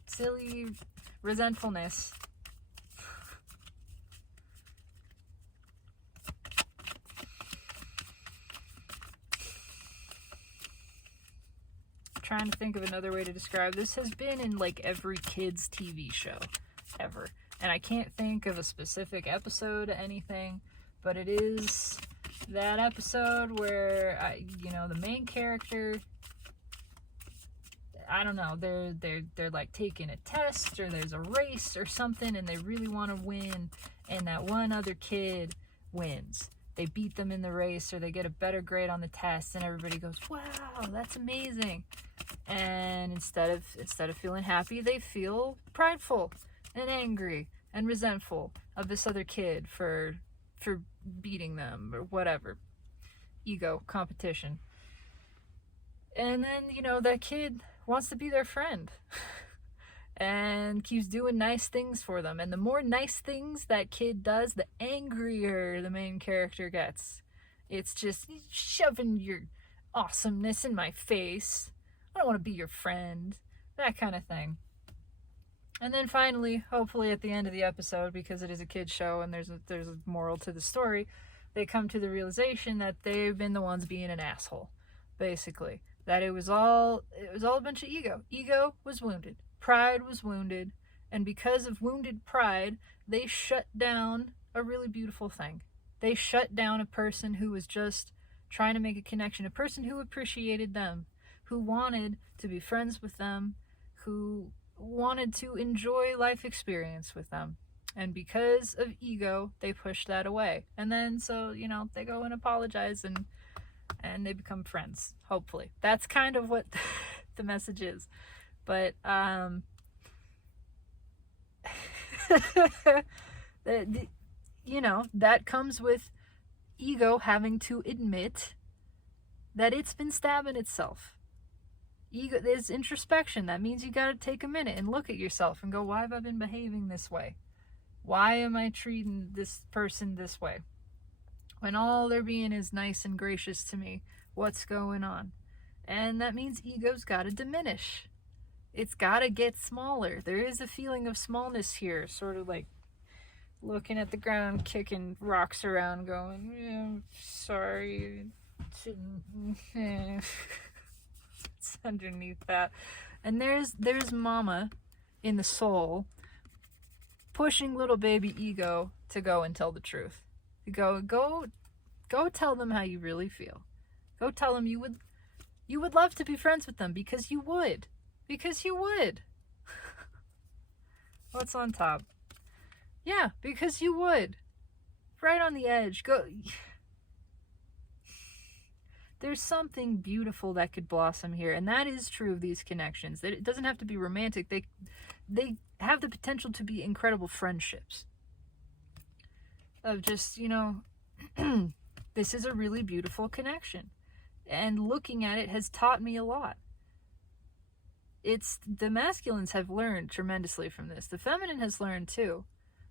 silly resentfulness. I'm trying to think of another way to describe this. Has been in like every kid's TV show ever. And I can't think of a specific episode or anything, but it is that episode where the main character, I don't know, they're like taking a test or there's a race or something and they really want to win, and that one other kid wins. They beat them in the race or they get a better grade on the test, and everybody goes, "Wow, that's amazing." And instead of feeling happy, they feel prideful and angry and resentful of this other kid for beating them or whatever. Ego, competition. And then, that kid wants to be their friend and keeps doing nice things for them. And the more nice things that kid does, the angrier the main character gets. It's just shoving your awesomeness in my face. I don't want to be your friend. That kind of thing. And then finally, hopefully at the end of the episode, because it is a kid's show and there's a moral to the story, they come to the realization that they've been the ones being an asshole, basically. That it was all a bunch of ego. Ego was wounded. Pride was wounded. And because of wounded pride, they shut down a really beautiful thing. They shut down a person who was just trying to make a connection, a person who appreciated them, who wanted to be friends with them, who wanted to enjoy life experience with them. And because of ego, they push that away. And then so, they go and apologize and they become friends, hopefully. That's kind of what the message is. But that comes with ego having to admit that it's been stabbing itself. Ego is introspection. That means you gotta take a minute and look at yourself and go, why have I been behaving this way? Why am I treating this person this way? When all they're being is nice and gracious to me, what's going on? And that means ego's got to diminish. It's got to get smaller. There is a feeling of smallness here, sort of like looking at the ground, kicking rocks around, going, yeah, sorry. It's underneath that. And there's mama in the soul pushing little baby ego to go and tell the truth. Go tell them how you really feel. Go tell them you would love to be friends with them because you would. Because you would. What's on top? Yeah, because you would. Right on the edge. Go. There's something beautiful that could blossom here, and that is true of these connections. That it doesn't have to be romantic. They have the potential to be incredible friendships. Of just, this is a really beautiful connection. And looking at it has taught me a lot. The masculines have learned tremendously from this. The feminine has learned too.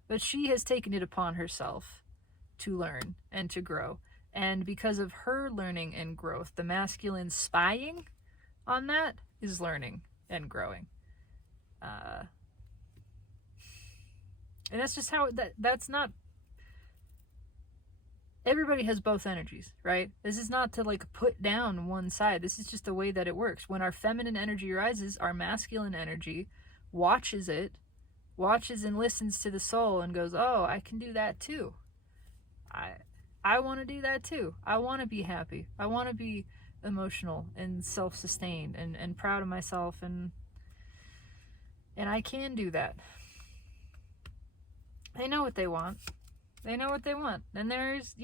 But she has taken it upon herself to learn and to grow. And because of her learning and growth, the masculine spying on that is learning and growing. And that's just how, that's not, everybody has both energies, right? This is not to put down one side. This is just the way that it works. When our feminine energy rises, our masculine energy watches and listens to the soul and goes, oh, I can do that too. I want to do that too. I want to be happy. I want to be emotional and self-sustained and proud of myself, and I can do that. They know what they want. They know what they want. And there's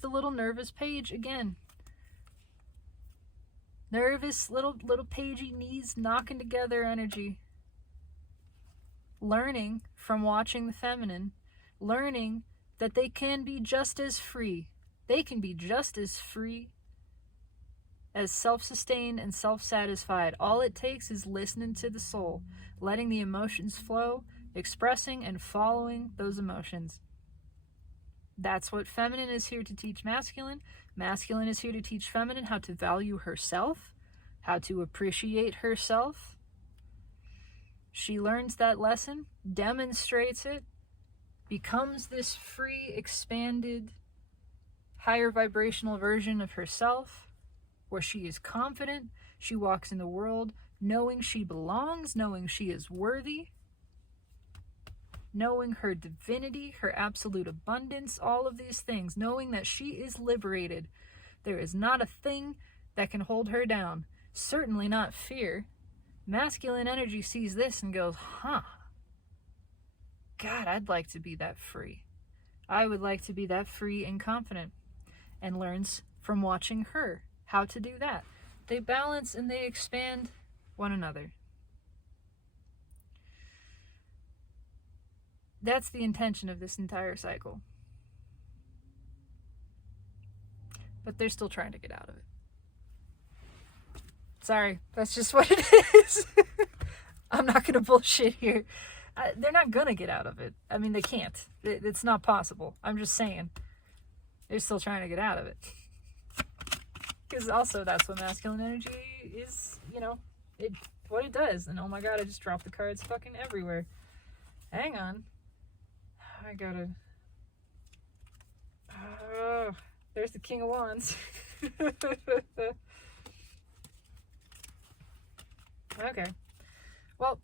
the little nervous page again. Nervous little pagey knees knocking together energy. Learning from watching the feminine. Learning that they can be just as free. They can be just as free as self-sustained and self-satisfied. All it takes is listening to the soul, letting the emotions flow, expressing and following those emotions. That's what feminine is here to teach masculine. Masculine is here to teach feminine how to value herself, how to appreciate herself. She learns that lesson, demonstrates it, becomes this free, expanded, higher vibrational version of herself, where she is confident. She walks in the world knowing she belongs, knowing she is worthy, knowing her divinity, her absolute abundance, all of these things, knowing that she is liberated. There is not a thing that can hold her down, certainly not fear. Masculine energy sees this and goes, God, I'd like to be that free. I would like to be that free and confident, and learns from watching her how to do that. They balance and they expand one another. That's the intention of this entire cycle. But they're still trying to get out of it. Sorry, that's just what it is. I'm not going to bullshit here. They're not going to get out of it. I mean, they can't. It's not possible. I'm just saying. They're still trying to get out of it. Because also that's what masculine energy is, what it does. And oh my god, I just dropped the cards fucking everywhere. Hang on. I gotta... there's the King of Wands. Okay. Well,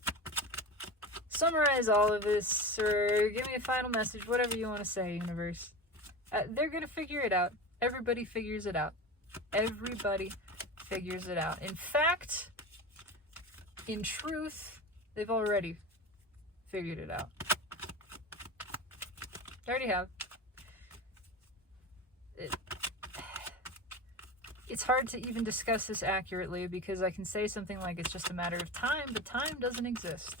summarize all of this, or give me a final message, whatever you want to say, universe. They're gonna figure it out. Everybody figures it out. Everybody figures it out. In fact, in truth, they've already figured it out. They already have. It's hard to even discuss this accurately because I can say something like it's just a matter of time, but time doesn't exist.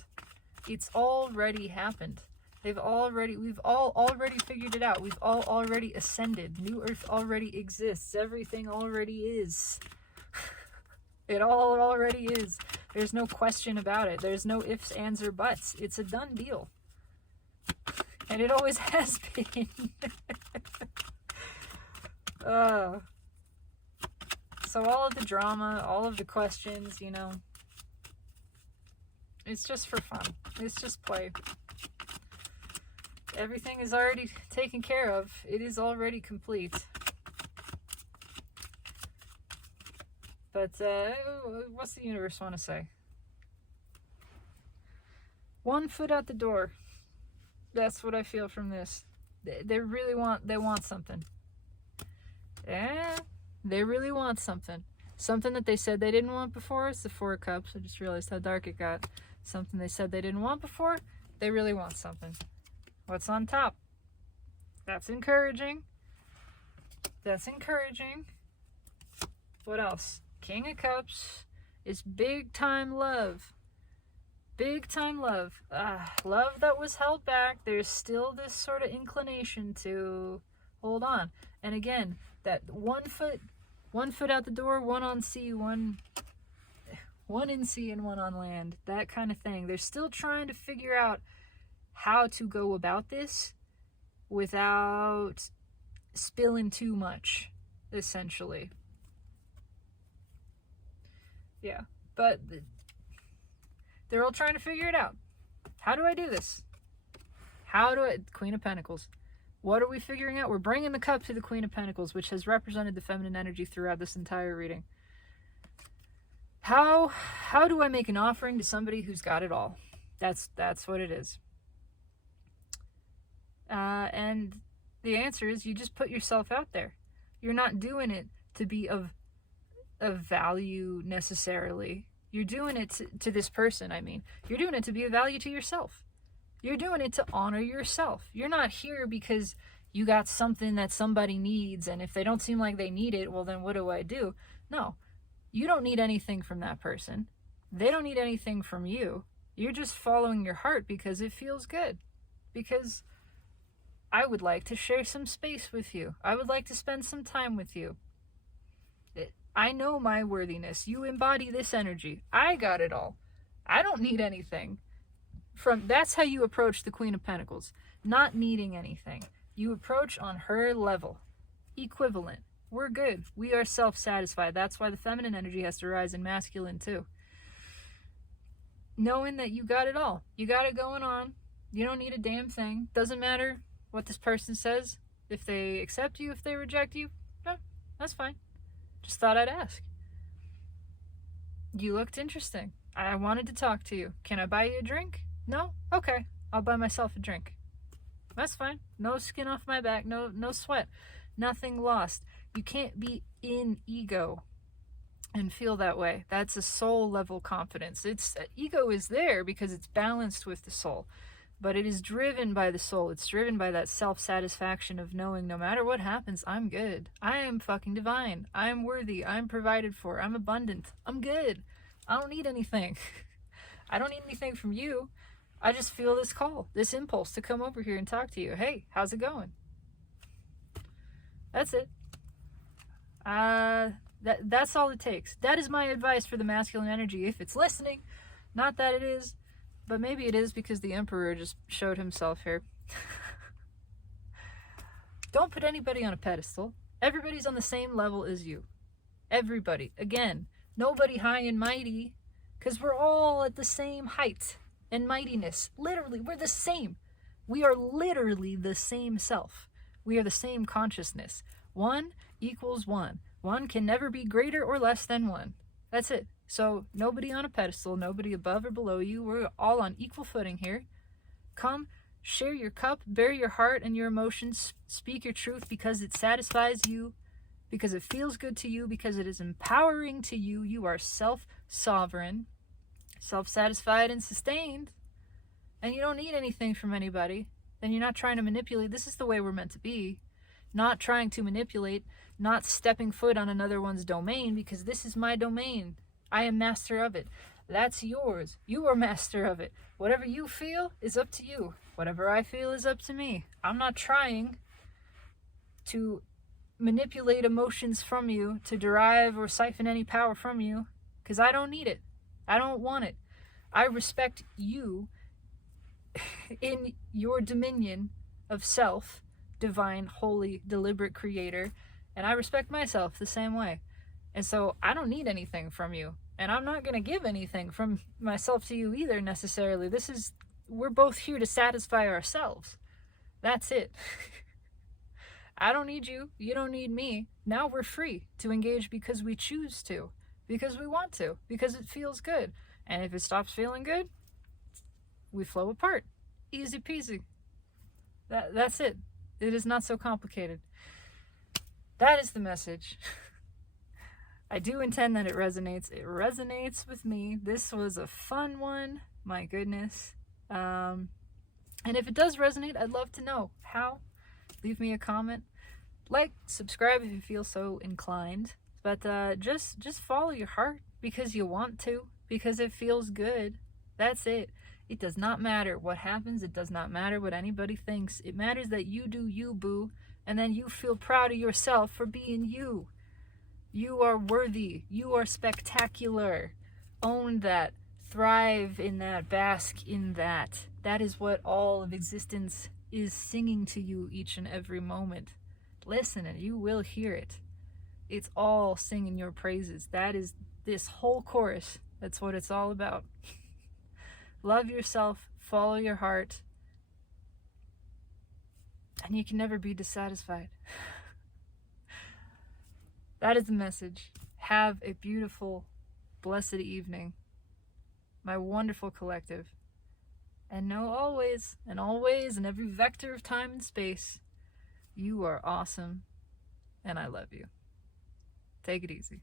It's already happened. We've all already figured it out. We've all already ascended. New Earth already exists. Everything already is. It all already is. There's no question about it. There's no ifs, ands, or buts. It's a done deal. And it always has been. So all of the drama, all of the questions, you know, it's just for fun. It's just play. Everything is already taken care of. It is already complete. But what's the universe want to say? 1 foot out the door. That's what I feel from this. They want something. Yeah, they really want something. Something that they said they didn't want before. It's the 4 of Cups. I just realized how dark it got. Something they said they didn't want before. They really want something. What's on top? That's encouraging. That's encouraging. What else? King of Cups is big time love. Big time love. Love that was held back. There's still this sort of inclination to hold on. And again, that 1 foot out the door, 1 on sea, one in sea and 1 on land. That kind of thing. They're still trying to figure out how to go about this without spilling too much, essentially. Yeah, but they're all trying to figure it out. How do I do this? Queen of Pentacles. What are we figuring out? We're bringing the cup to the Queen of Pentacles, which has represented the feminine energy throughout this entire reading. How do I make an offering to somebody who's got it all? That's what it is. And the answer is you just put yourself out there. You're not doing it to be of value necessarily. You're doing it to this person, I mean. You're doing it to be of value to yourself. You're doing it to honor yourself. You're not here because you got something that somebody needs, and if they don't seem like they need it, well, then what do I do? No, you don't need anything from that person. They don't need anything from you. You're just following your heart because it feels good. Because I would like to share some space with you. I would like to spend some time with you. I know my worthiness. You embody this energy. I got it all. I don't need anything. That's how you approach the Queen of Pentacles. Not needing anything. You approach on her level. Equivalent. We're good. We are self-satisfied. That's why the feminine energy has to rise in masculine too. Knowing that you got it all. You got it going on. You don't need a damn thing. Doesn't matter what this person says. If they accept you, if they reject you, no, that's fine. Just thought I'd ask. You looked interesting. I wanted to talk to you. Can I buy you a drink? No? Okay. I'll buy myself a drink. That's fine. No skin off my back. No sweat. Nothing lost. You can't be in ego and feel that way. That's a soul level confidence. Ego is there because it's balanced with the soul. But it is driven by the soul. It's driven by that self-satisfaction of knowing no matter what happens, I'm good. I am fucking divine. I am worthy. I'm provided for. I'm abundant. I'm good. I don't need anything. I don't need anything from you. I just feel this call, this impulse to come over here and talk to you. Hey, how's it going? That's it. That's all it takes. That is my advice for the masculine energy. If it's listening, not that it is. But maybe it is because the Emperor just showed himself here. Don't put anybody on a pedestal. Everybody's on the same level as you. Everybody. Again, nobody high and mighty, because we're all at the same height and mightiness. Literally, we're the same. We are literally the same self. We are the same consciousness. 1 equals 1. 1 can never be greater or less than 1. That's it. So nobody on a pedestal, nobody above or below you. We're all on equal footing here. Come, share your cup, bare your heart and your emotions. Speak your truth because it satisfies you, because it feels good to you, because it is empowering to you. You are self-sovereign, self-satisfied and sustained. And you don't need anything from anybody. And you're not trying to manipulate. This is the way we're meant to be. Not trying to manipulate, not stepping foot on another one's domain, because this is my domain. I am master of it. That's yours. You are master of it. Whatever you feel is up to you. Whatever I feel is up to me. I'm not trying to manipulate emotions from you, to derive or siphon any power from you, because I don't need it. I don't want it. I respect you in your dominion of self, divine, holy, deliberate creator, and I respect myself the same way. And so I don't need anything from you. And I'm not going to give anything from myself to you either necessarily. We're both here to satisfy ourselves. That's it. I don't need you. You don't need me. Now we're free to engage because we choose to, because we want to, because it feels good. And if it stops feeling good, we flow apart. Easy peasy. That's it. It is not so complicated. That is the message. I do intend that it resonates. It resonates with me. This was a fun one. My goodness. And if it does resonate, I'd love to know how. Leave me a comment. Like, subscribe if you feel so inclined. But just follow your heart because you want to, because it feels good. That's it. It does not matter what happens. It does not matter what anybody thinks. It matters that you do you, boo, and then you feel proud of yourself for being you. You are worthy. You are spectacular. Own that. Thrive in that. Bask in that. That is what all of existence is singing to you each and every moment. Listen and you will hear it. It's all singing your praises. That is this whole chorus. That's what it's all about. Love yourself. Follow your heart. And you can never be dissatisfied. That is the message. Have a beautiful, blessed evening, my wonderful collective. And know always, in every vector of time and space, you are awesome, and I love you. Take it easy.